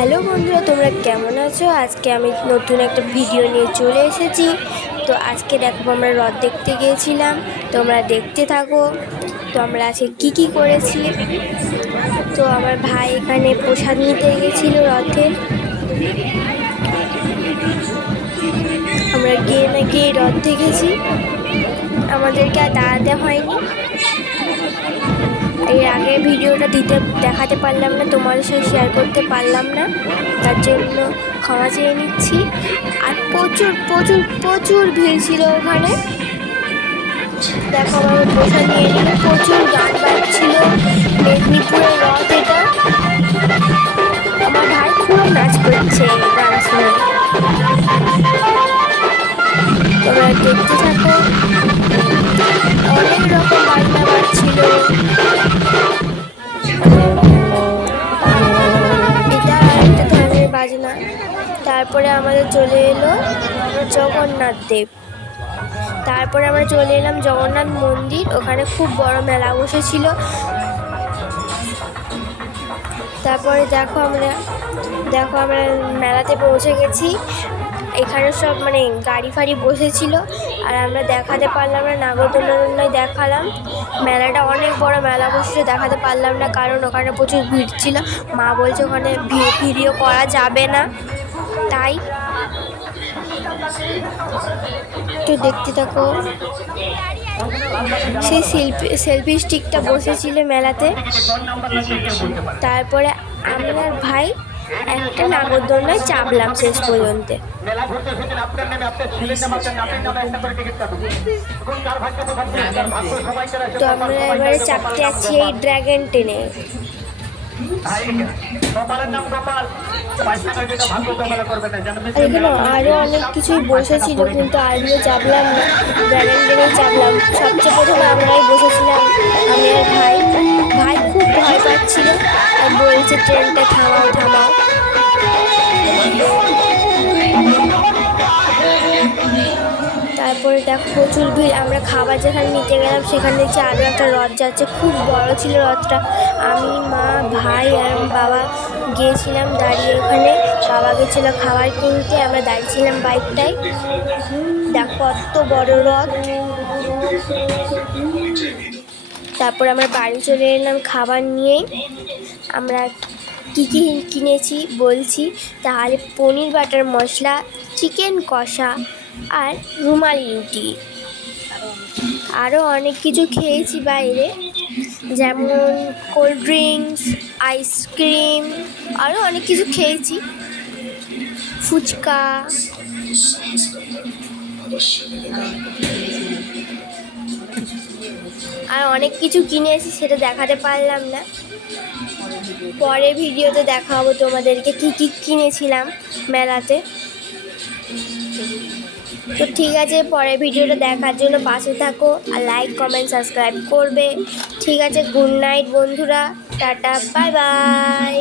Hello বন্ধুরা, তোমরা কেমন আছো? আজকে আমি নতুন একটা ভিডিও নিয়ে চলে এসেছি। তো আজকে দেখো, আমরা রথ দেখতে গিয়েছিলাম, তোমরা দেখতে থাকো। তো আমরা আজকে কী করেছি। তো আমার ভাই এখানে প্রসাদ নিতে গেছিল রথের। আমরা গিয়ে না গিয়ে রথ দেখেছি, আমাদেরকে আর দাঁড়াতে হয়নি। এর আগের ভিডিওটা দেখাতে পারলাম না, তোমাদের সাথে শেয়ার করতে পারলাম না, তার জন্য ক্ষমা চেয়ে নিচ্ছি। আর প্রচুর প্রচুর প্রচুর ভিড় ছিল ওখানে। দেখো, আমার প্রসাদ নিয়ে নিল, প্রচুর গান বাজছিল। মেদিনীপুরের রথ এটা। আমার ভাই খুব নাচ করছে গান শুনে। তোমরা দেখতে থাকো। অনেক রকম বাজনা বাজছিল। এটা একটা ধরনের বাজনা। তারপরে আমাদের চলে এলো জগন্নাথ দেব। তারপরে আমরা চলে এলাম জগন্নাথ মন্দির। ওখানে খুব বড় মেলা বসেছিল। তারপরে দেখো আমরা মেলাতে পৌঁছে গেছি। এখানে সব গাড়ি ফাড়ি বসেছিল, আর আমরা দেখাতে পারলাম না, নাগরদোলনায় দেখালাম। মেলাটা অনেক বড় মেলা বসেছে, দেখাতে পারলাম না কারণ ওখানে প্রচুর ভিড় ছিল। মা বলছে ওখানে ভিডিও করা যাবে না, তাই। তো দেখতে থাকো। সেই সেলফি স্টিকটা বসেছিল মেলাতে। তারপরে আমি আর ভাই একটা নাগরদোলনায় চাপলাম শেষ পর্যন্ত। তো আমরা এবারে চাপতে যাচ্ছি এই ড্রাগন টেনে। এখানে আরো অনেক কিছুই বসেছিল, কিন্তু আমিও চাপলাম না, ড্রাগন টেনেই চাপলাম। সবচেয়ে প্রথমে আমরাই বসেছিলাম, আমি আর ভাই খুব ভয় পাচ্ছিল আর বলছে ট্রেনটা থামাও থামাও। তারপরে দেখো প্রচুর ভিড়। আমরা খাবার যেখানে নিতে গেলাম সেখানে দেখছি আরও একটা রথ যাচ্ছে, খুব বড় ছিল রথটা। আমি, মা, ভাই আর বাবা গিয়েছিলাম দাঁড়িয়ে ওখানে। বাবা গেছিলো খাবার কিনতে, আমরা দাঁড়িয়েছিলাম বাইকটায়। দেখো কত বড় রথ। তারপর আমরা বাড়ি চলে এলাম খাবার নিয়ে। আমরা কী কিনেছি বলছি। তাহলে পনির বাটার মশলা, চিকেন কষা আর রুমালি রুটি, আরও অনেক কিছু খেয়েছি বাইরে, যেমন কোল্ড ড্রিঙ্কস, আইসক্রিম, আরও অনেক কিছু খেয়েছি, ফুচকা। আর অনেক কিছু কিনেছি, সেটা দেখাতে পারলাম না। পরে ভিডিওতে দেখাবো তোমাদেরকে কী কিনেছিলাম মেলাতে। তো ঠিক আছে, পরের ভিডিওটা দেখার জন্য পাশে থাকো আর লাইক, কমেন্ট, সাবস্ক্রাইব করবে। ঠিক আছে, গুড নাইট বন্ধুরা, টাটা, বাই বাই।